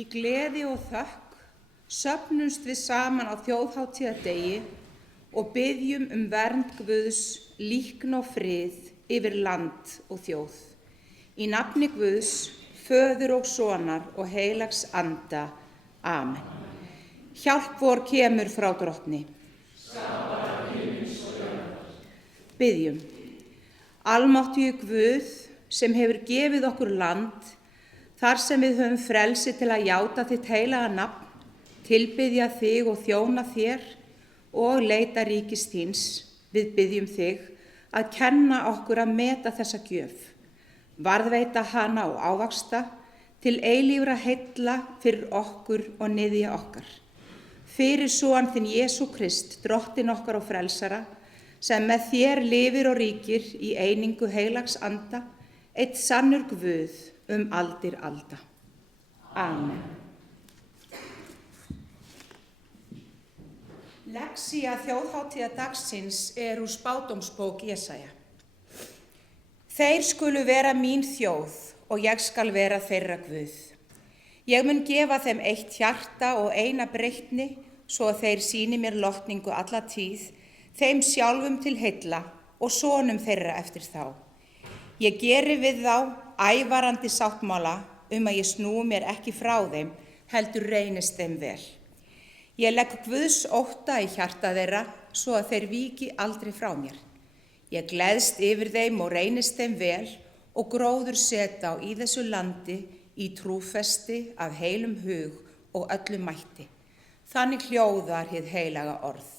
Í gleði og þökk söfnumst við saman á þjóðhátíðardegi og biðjum vernd Guðs, líkn og frið yfir land og þjóð. Í nafni Guðs, Föður og Sonar og heilags anda. Amen. Hjálp vor kemur frá Drottni. Biðjum. Almáttugi Guð, sem hefur gefið okkur land, þar sem við höfum frelsi til að játa þitt heilaga nafn, tilbiðja þig og þjóna þér og leita ríkis þíns, við biðjum þig að kenna okkur að meta þessa gjöf, varðveita hana og ávaxta til eilífra heilla fyrir okkur og niðja okkar. Fyrir son þinn Jesú Krist, drottin okkar og frelsara, sem með þér lifir og ríkir í einingu heilags anda, einn sannur Guð aldir alda. Amen. Lexía þjóðhátíðardagsins úr spádómsbók Jesaja. Þeir skulu vera mín þjóð og ég skal vera þeirra Guð. Ég mun gefa þeim eitt hjarta og eina breytni, svo að þeir sýni mér lotningu alla tíð, þeim sjálfum til heilla og sonum þeirra eftir þá. Ég geri við þá ævarandi sáttmála að ég snúi mér ekki frá þeim, heldur reynist þeim vel. Ég legg Guðs ótta í hjarta þeirra, svo að þeir víki aldrei frá mér. Ég gleðst yfir þeim og reynist þeim vel og gróður seta í þessu landi í trúfesti af heilum hug og öllum mætti. Þannig hljóðar hið heilaga orð.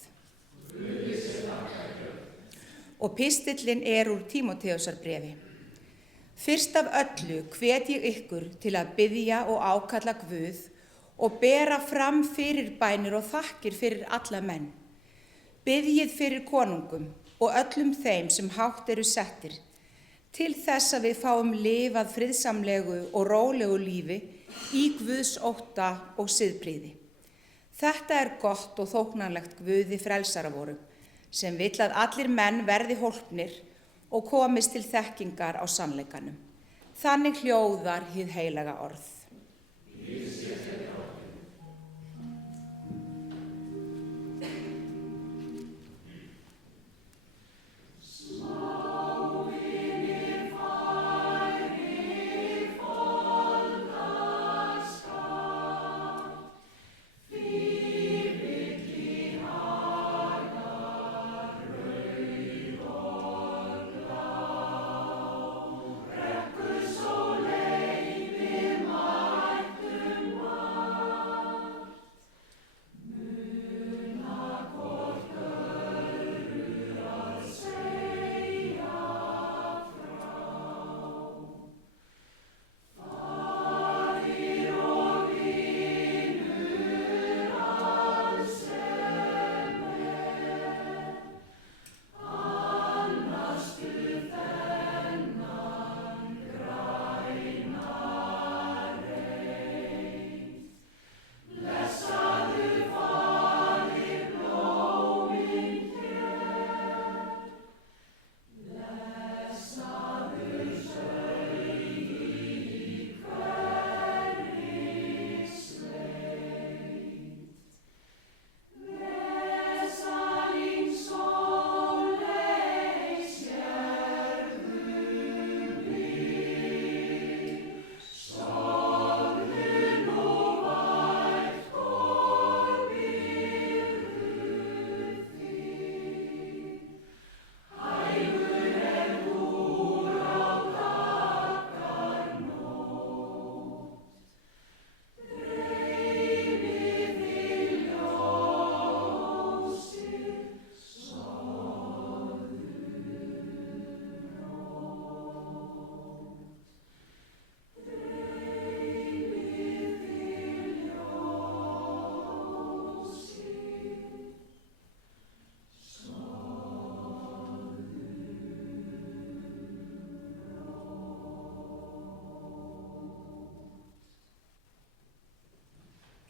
Og pistillinn úr Tímóteusarbréfi. Fyrst af öllu hvet ég ykkur til að biðja og ákalla Guð og bera fram fyrirbænir og þakkir fyrir alla menn. Biðjið fyrir konungum og öllum þeim sem hátt eru settir, til þess að við fáum lifað friðsamlegu og rólegu lífi í Guðs ótta og siðprýði. Þetta gott og þóknanlegt Guði frelsara vorum, sem vill að allir menn verði hólpnir og komist til þekkingar á sannleikanum. Þannig hljóðar hið heilaga orð.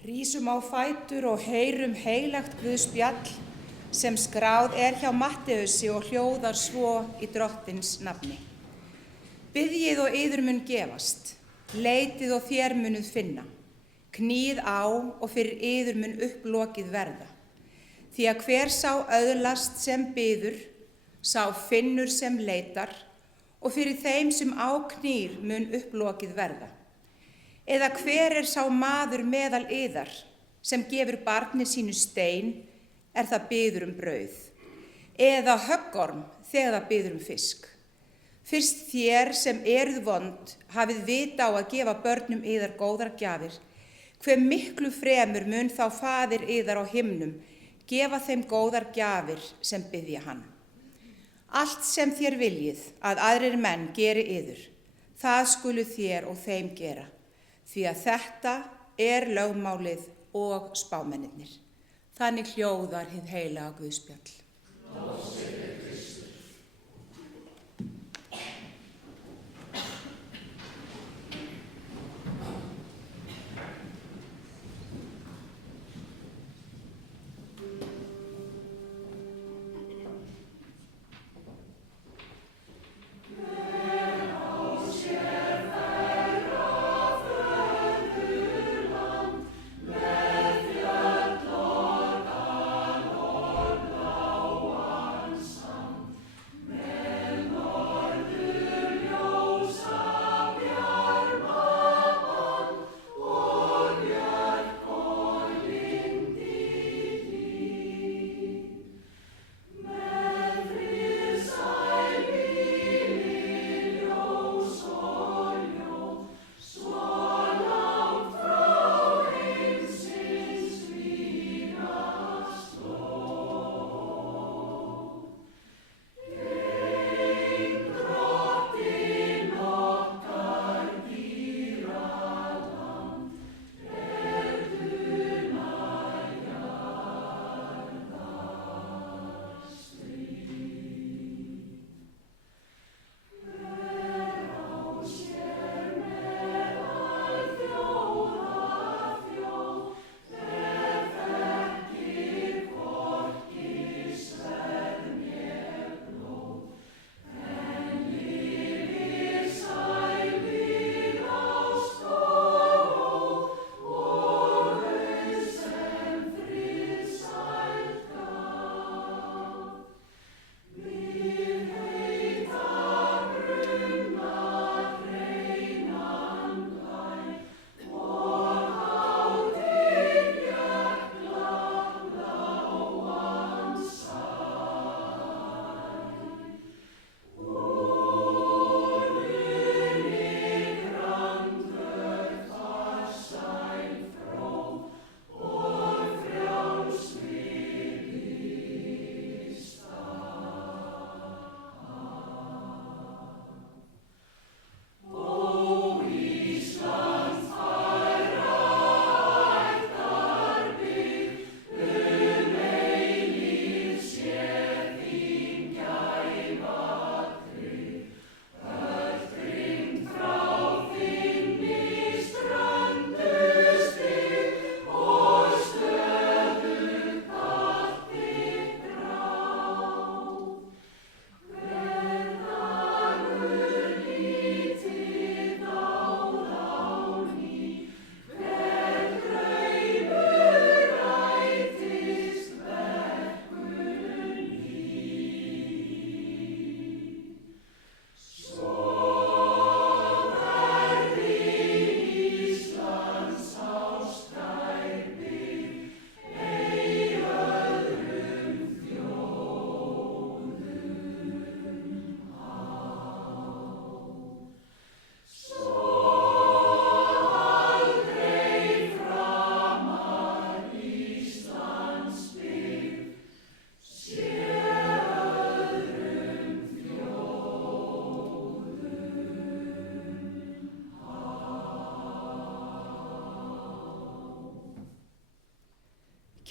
Rísum á fætur og heyrum heilagt Guðs spjall sem skráð hjá Matteusi og hljóðar svo í Drottins nafni. Biðjið og yður mun gefast, leitið og þér munuð finna, Kníð á og fyrir yður mun upplokið verða. Því að hver sá öðlast sem biður, sá finnur sem leitar, og fyrir þeim sem á knýr mun upplokið verða. Eða hver sá maður meðal yðar, sem gefur barni sínu stein, það biður brauð, eða höggorm þegar það biður fisk. Fyrst þér sem eruð vond, hafið vit á að gefa börnum yðar góðar gjafir, hve miklu fremur mun þá faðir yðar á himnum gefa þeim góðar gjafir sem biðja hann. Allt sem þér viljið að aðrir menn geri yður, það skulu þér og þeim gera, því að þetta lögmálið og spámennirnir. Þannig hljóðar hið heilaga Guðspjall.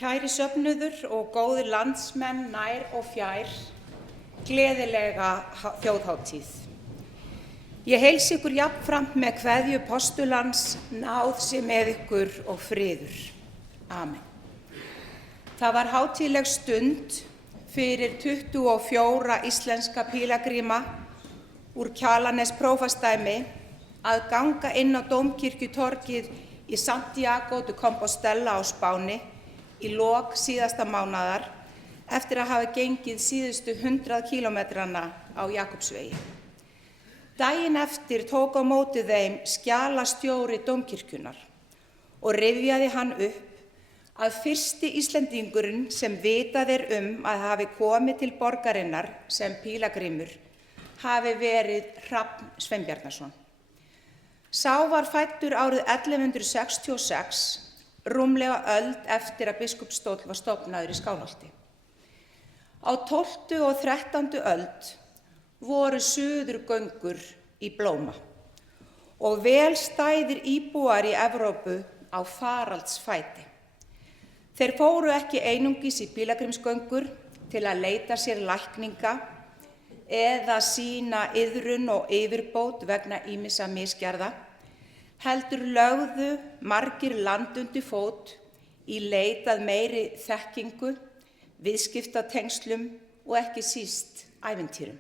Kæri söfnuður og góðir landsmenn nær og fjær, gleðilega þjóðhátíð. Ég heilsa ykkur jafnframt með kveðju postulans, náð sé með ykkur og friður. Amen. Það var hátíðleg stund fyrir 24 íslenska pílagríma úr Kjalarnesprófasdæmi að ganga inn á Dómkirkjutorgið í Santiago de Compostela á Spáni í lok síðasta mánaðar eftir að hafa gengið síðustu 100 kílómetrana á Jakobsvegi. Daginn eftir tók á móti þeim skjalastjóri dómkirkjunnar og rifjaði hann upp að fyrsti Íslendingurinn sem vitað að hafi komið til borgarinnar sem pílagrímur hafi verið Hrafn Sveinbjarnarson. Sá var fæddur árið 1166, rúmlega öld eftir að biskupsstóll var stofnaður í Skálholti. Á 12. og 13. öld voru suðurgöngur í blóma og vel stæðir íbúar í Evrópu á faraldsfæti. Þeir fóru ekki einungis í pílagrímsgöngur til að leita sér lækninga eða sýna iðrun og yfirbót vegna ýmissa misgerða, heldur lögðu margir land undir fót í leit að meiri þekkingu, viðskiptatengslum og ekki síst ævintýrum.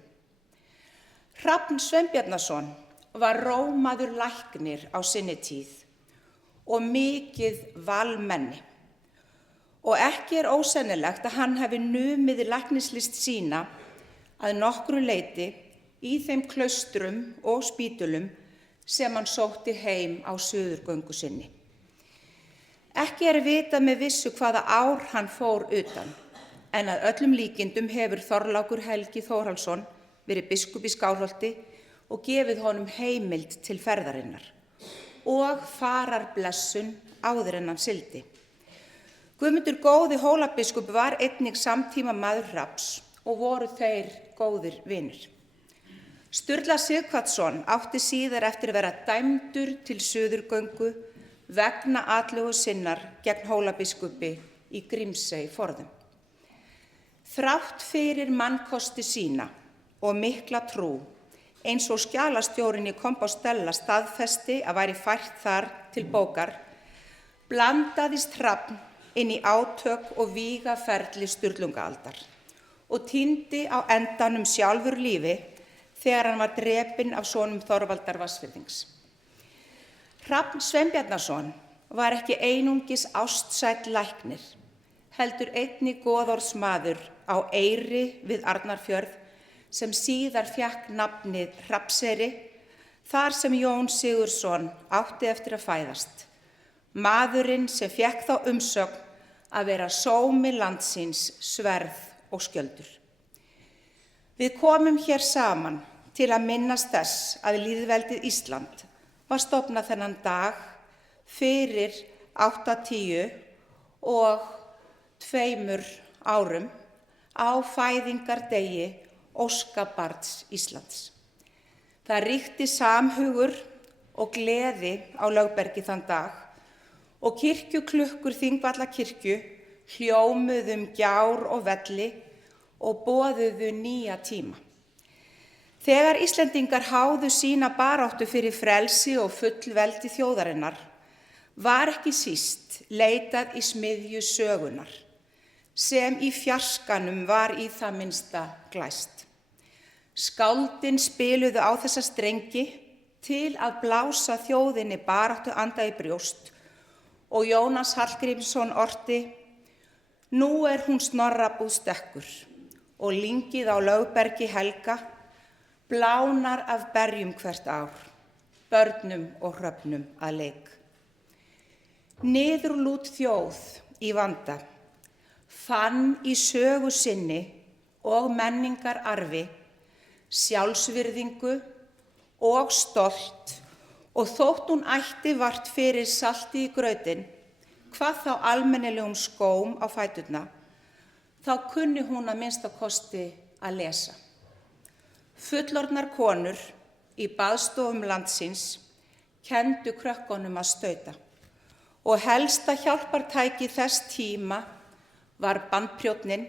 Hrafn Sveinbjarnarson var rómaður læknir á sinni tíð og mikið valmenni. Og ekki ósennilegt að hann hafi numið læknislist sína að nokkru leyti í þeim klaustrum og spítulum sem hann sótti heim á suðurgöngu sinni. Ekki vitað með vissu hvaða ár hann fór utan, en að öllum líkindum hefur Þorlákur Helgi Þórhallsson verið biskup í Skálholti og gefið honum heimild til ferðarinnar og fararblessun áður en hann sigldi. Guðmundur góði Hólabiskup var einnig samtíma maður Hrafns og voru þeir góðir vinir. Sturla Sighvatsson átti síðar eftir að vera dæmdur til suðurgöngu vegna atlögu sinnar gegn Hólabiskupi í Grímsey forðum. Þrátt fyrir mannkosti sína og mikla trú, eins og skjalastjórinn í Compostela staðfesti að væri fært þar til bókar, blandaðist Hrafn inn í átök og vígaferli Sturlungaaldar og týndi á endanum sjálfur lífi þegar hann var drepinn af sonum Þorvaldar Vatnsfirðings. Hrafn Sveinbjarnarson var ekki einungis ástsæll læknir, heldur einnig goðorðsmaður á Eyri við Arnarfjörð sem síðar fékk nafnið Hrafnseyri, þar sem Jón Sigurðsson átti eftir að fæðast. Maðurinn sem fékk þá umsögn að vera sómi landsins, sverð og skjöldur. Við komum hér saman til að minnast þess að lýðveldið Ísland var stofnað þennan dag fyrir 80 og 2 árum á fæðingardegi óskabarns Íslands. Það ríkti samhugur og gleði á Lögbergi þann dag og kirkjuklukkur Þingvallakirkju hljómuðu gjár og velli og boðuðu nýja tíma. Þegar Íslendingar háðu sína baráttu fyrir frelsi og fullveldi þjóðarinnar, var ekki síst leitað í smiðju sögunar, sem í fjarskanum var í það minnsta glæst. Skáldin spiluðu á þessa strengi til að blása þjóðinni baráttu anda í brjóst og Jónas Hallgrímsson orti: Nú hún Snorrabúð stekkur og lyngið á Lögbergi helga blánar af berjum hvert ár, börnum og hröfnum að leik. Niðurlút þjóð í vanda, fann í sögu sinni og menningararfi, sjálfsvirðingu og stolt og þótt hún ætti vart fyrir salti í grautinn, hvað þá almennilegum skóm á fæturna, þá kunni hún að minnsta kosti að lesa. Fullorðnar konur í baðstofum landsins kenndu krökkunum að stauta og helsta hjálpartæki þess tíma var bandprjónnin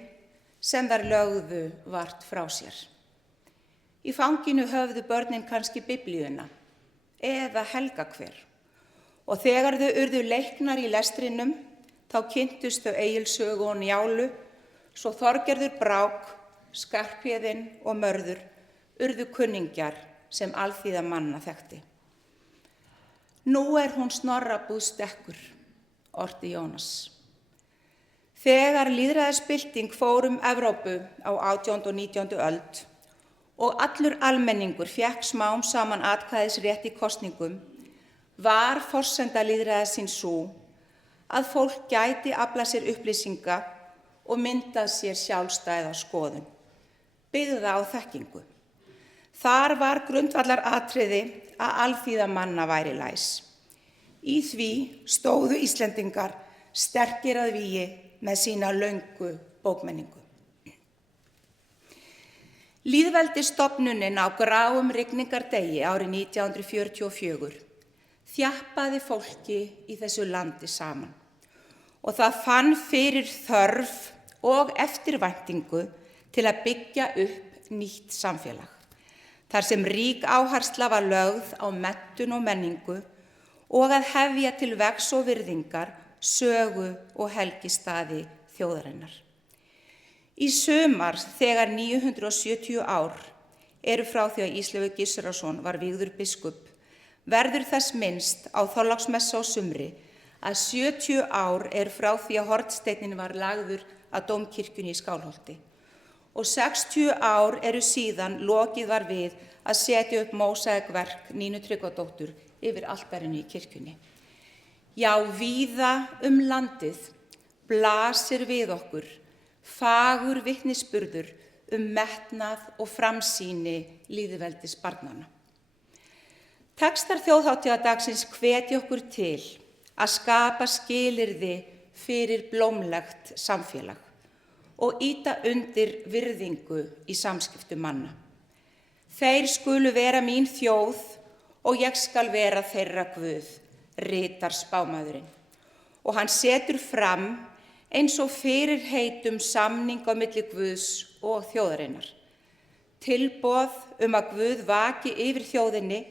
sem þær lögðu vart frá sér. Í fanginu höfðu börnin kannski biblíuna eða helgakver og þegar þau urðu leiknar í lestrinum þá kynntust þau Egils sögu og Njálu, svo Þorgerður Brák, Skarphéðinn og Mörður urðu kunningjar sem alþýða manna þekkti. Nú hún Snorrabúð stekkur, orti Jónas. Þegar lýðræðisbylting fór Evrópu á 18. og 19. öld og allur almenningur fékk smám saman atkvæðisrétt í kosningum, var forsenda lýðræðisins sú að fólk gæti aflað sér upplýsinga og myndað sér sjálfstæða skoðun, byggða á þekkingu. Þar var grundvallaratriði að alþýða manna væri læs. Í því stóðu Íslendingar sterkir að vígi með sína löngu bókmenningu. Lýðveldisstofnunin á gráum rigningardegi árið 1944 þjappaði fólki í þessu landi saman og það fann fyrir þörf og eftirvæntingu til að byggja upp nýtt samfélag, þar sem rík áhersla var lögð á menntun og menningu og að hefja til vegs og virðingar sögu og helgistaði þjóðarinnar. Í sumar, þegar 970 ár eru frá því að Ísleifur Gissurarson var vígður biskup, verður þess minnst á Þorláksmessu á sumri að 70 ár eru frá því að hornsteinninn var lagður að dómkirkjunni í Skálholti og 60 ár eru síðan lokið var við að setja upp mósaíkverk Nínu Tryggvadóttur yfir altarinu í kirkjunni. Já, víða landið blasir við okkur fagur vitnisburður metnað og framsýni lýðveldisbarnanna. Textar þjóðhátíðardagsins hvetja okkur til að skapa skilyrði fyrir blómlegt samfélag og ýta undir virðingu í samskiptum manna. Þeir skulu vera mín þjóð og ég skal vera þeirra Guð, ritar spámaðurinn. Og hann setur fram eins og fyrirheit samning á milli Guðs og þjóðarinnar. Tilboð að Guð vaki yfir þjóðinni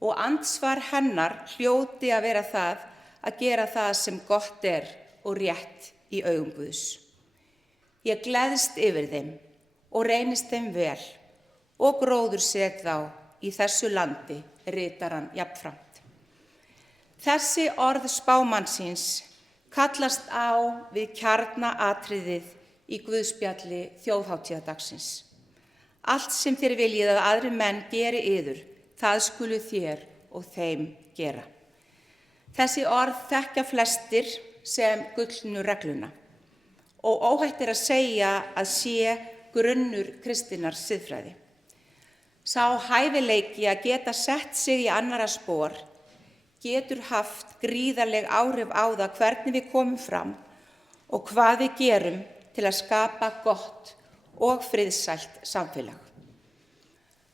og andsvar hennar hljóti að vera það að gera það sem gott og rétt í augum Guðs. Ég gleðst yfir þeim og reynist þeim vel og gróðurset þá í þessu landi, ritar hann jafnframt. Þessi orð spámannsins kallast á við kjarnaatriðið í Guðspjalli þjóðhátíðardagsins. Allt sem þér viljið að aðrir menn geri yður, það skulu þér og þeim gera. Þessi orð þekkja flestir sem gullnu regluna og óhætt að segja að sé grunnur kristinnar siðfræði. Sá hæfileiki að geta sett sig í annarra spor getur haft gríðarleg áhrif á það hvernig við komum fram og hvað við gerum til að skapa gott og friðsælt samfélag.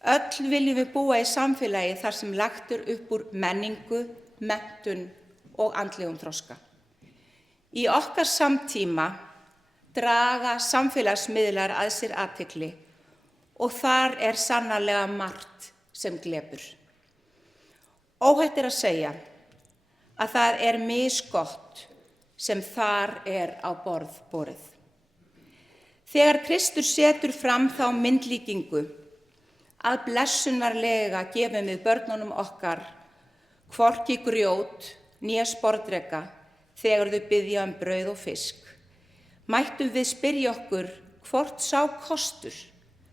Öll viljum við búa í samfélagi þar sem lagt upp úr menningu, menntun og andlegum þroska. Í okkar samtíma draga samfélagsmiðlar að sér athygli og þar sannarlega margt sem glepur. Óhætt að segja að það misgott sem þar á borð borið. Þegar Kristur setur fram þá myndlíkingu að blessunarlega gefum við börnunum okkar hvorki grjót né sporðdreka þegar þau biðja brauð og fisk, mættum við spyrja okkur hvort sá kostur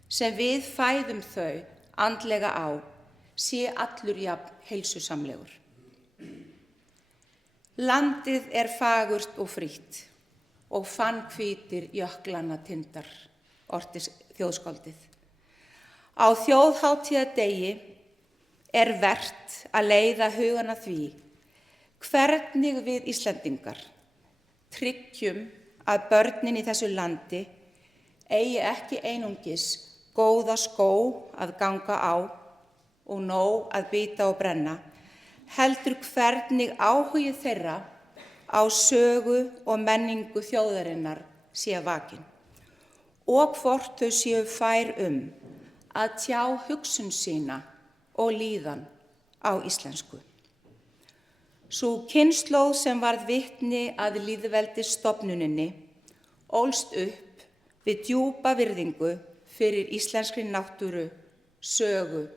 sem við fæðum þau andlega á sé allur jafn heilsusamlegur. Landið fagurt og frítt og fannhvítir jöklanna tindar, orti þjóðskáldið. Á þjóðhátíðardegi vert að leiða hugann að því hvernig við Íslendingar tryggjum að börnin í þessu landi eigi ekki einungis góða skó að ganga á og nóg að bíta og brenna, heldur hvernig áhugi þeirra á sögu og menningu þjóðarinnar sé vakin og hvort þau séu fær að tjá hugsun sína og líðan á íslensku. Sú kynslóð sem varð vitni að lýðveldisstofnuninni ólst upp við djúpa virðingu fyrir íslenskri náttúru, sögu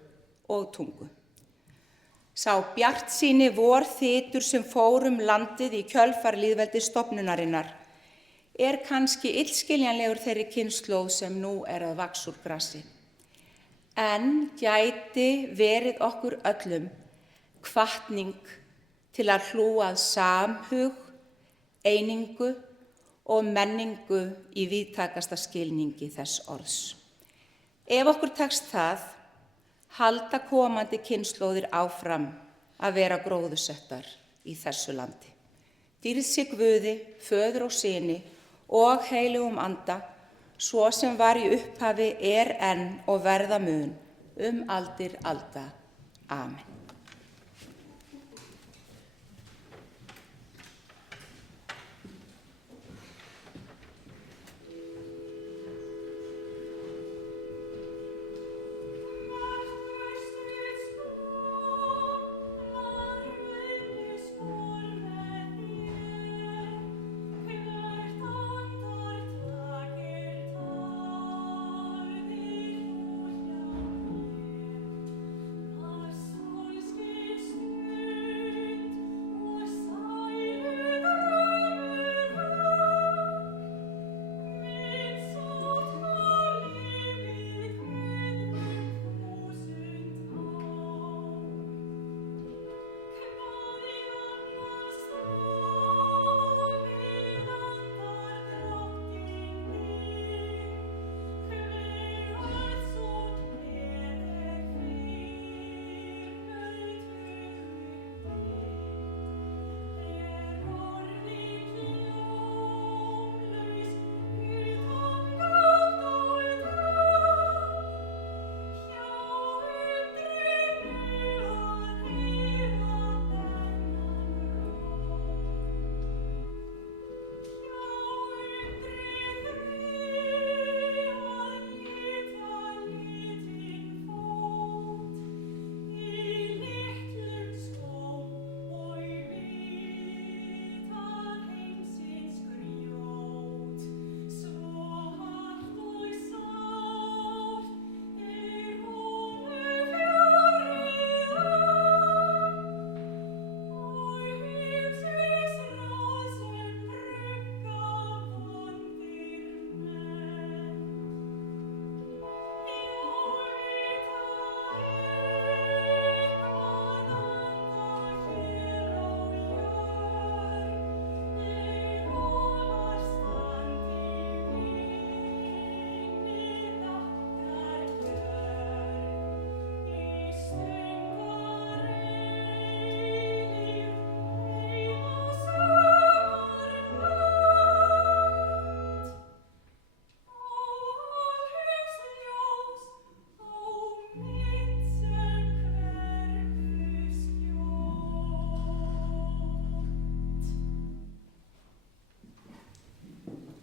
og tungu. Sá bjartsýni vorþytur sem fór landið í kjölfar lýðveldisstofnunarinnar kannski illskiljanlegur þeirri kynslóð sem nú að vaxa úr grasi. En gæti verið okkur öllum hvatning til að hlúa að samhug, einingu og menningu í víðtækasta skilningi þess orðs. Ef okkur tekst það, halda komandi kynslóðir áfram að vera gróðursettar í þessu landi. Dýrð sé Guði, Föður og Syni og Heilugum Anda, svo sem var í upphafi, enn og verða mun, aldir alda. Amen.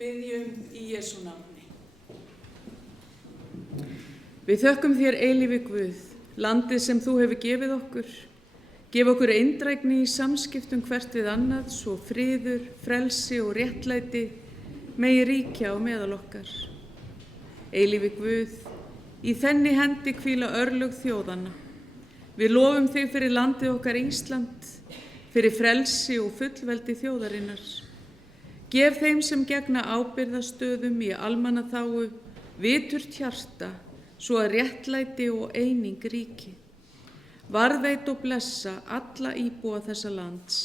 Biðjum í Jesú nafni. Við þökkum þér, eilífi Guð, landið sem þú hefur gefið okkur. Gef okkur eindrægni í samskiptum hvert við annað, svo friður, frelsi og réttlæti megi ríkja á meðal okkar. Eilífi Guð, í þenni hendi hvíla örlög þjóðanna. Við lofum þig fyrir landið okkar Ísland, fyrir frelsi og fullveldi þjóðarinnar. Gef þeim sem gegna ábyrgðastöðum í almannaþágu viturt hjarta, svo að réttlæti og eining ríki. Varðveit og blessa alla íbúa þessa lands,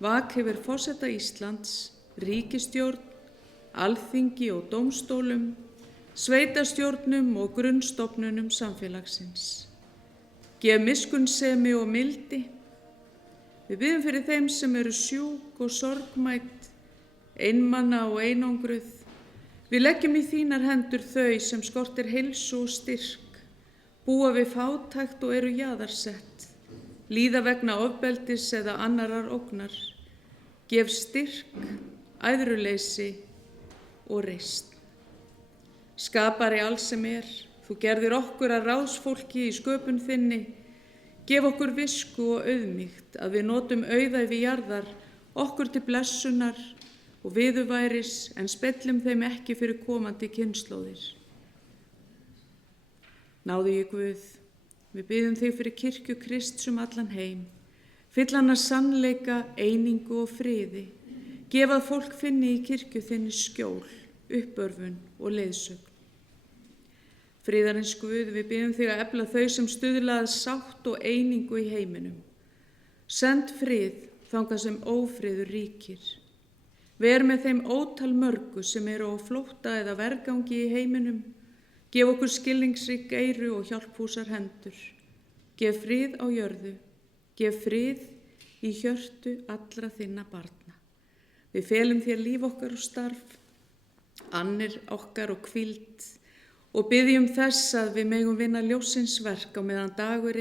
vak yfir forseta Íslands, ríkisstjórn, alþingi og dómstólum, sveitastjórnum og grunnstofnunum samfélagsins. Gef miskunnsemi og mildi. Við biðjum fyrir þeim sem eru sjúk og sorgmædd, einmana og einangruð. Við leggjum í þínar hendur þau sem skortir heilsu og styrk, búa við fátækt og eru jaðarsett, líða vegna ofbeldis eða annarar ógnar. Gef styrk, æðruleysi og reisn. Skapari alls sem þú gerðir okkur að ráðsfólki í sköpun þinni. Gef okkur visku og auðmýkt að við notum auðæfi jarðar okkur til blessunar og viðurværis, en spellum þeim ekki fyrir komandi kynslóðir. Náðu ég Guð, Við biðjum þig fyrir kirkju Krists allan heim. Fyll hana sannleika, einingu og friði. Gef að fólk finni í kirkju þinni skjól, uppörfun og leiðsögn. Friðarins Guð, við biðjum þig að efla þau sem stuðla að sátt og einingu í heiminum. Send frið þangað sem ófriður ríkir. Ver með þeim ótal mörgu sem eru á flótta eða vergangi í heiminum. Gef okkur skilningsrík eyru og hjálpfúsar hendur. Gef frið á jörðu. Gef frið í hjörtu allra þinna barna. Við felum þér líf okkar og starf, annir okkar og hvíld og biðjum þess að við megum vinna ljósins verk á meðan dagur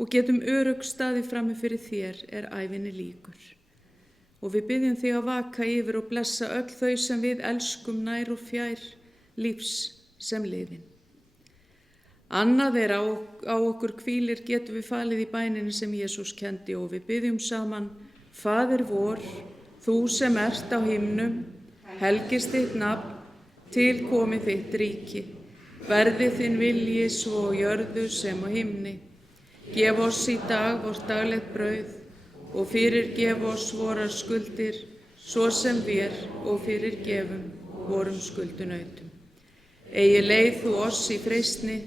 og getum örugg staðið frammi fyrir þér ævinni líkur. Og við biðjum þig að vaka yfir og blessa öll þau sem við elskum nær og fjær, lífs sem liðin. Annað á okkur hvílir getum við falið í bæninni sem Jesús kendi og við biðjum saman: Faðir vor, þú sem ert á himnum, helgist þitt nafn, til komi þitt ríki. Verði þinn vilji svo á jörðu sem á himni. Gef oss í dag vort daglegt brauð og fyrirgef oss vorar skuldir, svo sem við og fyrirgefum vorum skuldunautum. Eigi leið þú oss í freistni,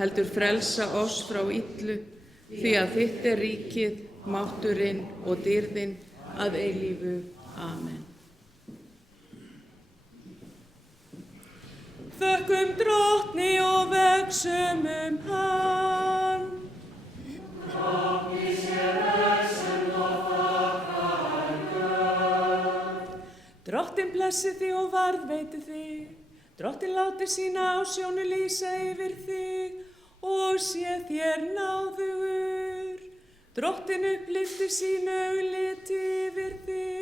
heldur frelsa oss frá illu, því að þitt ríkið, mátturinn og dýrðin að eilífu. Amen. Þökkum Drottni og vegsum hann. Drottni sé vegsum og þakkar Guð. Drottin blessi þig og varðveiti þig. Drottin láti sína ásjónu lýsa yfir þig og sé þér náðugur. Drottin upplyfti sínu augliti yfir þig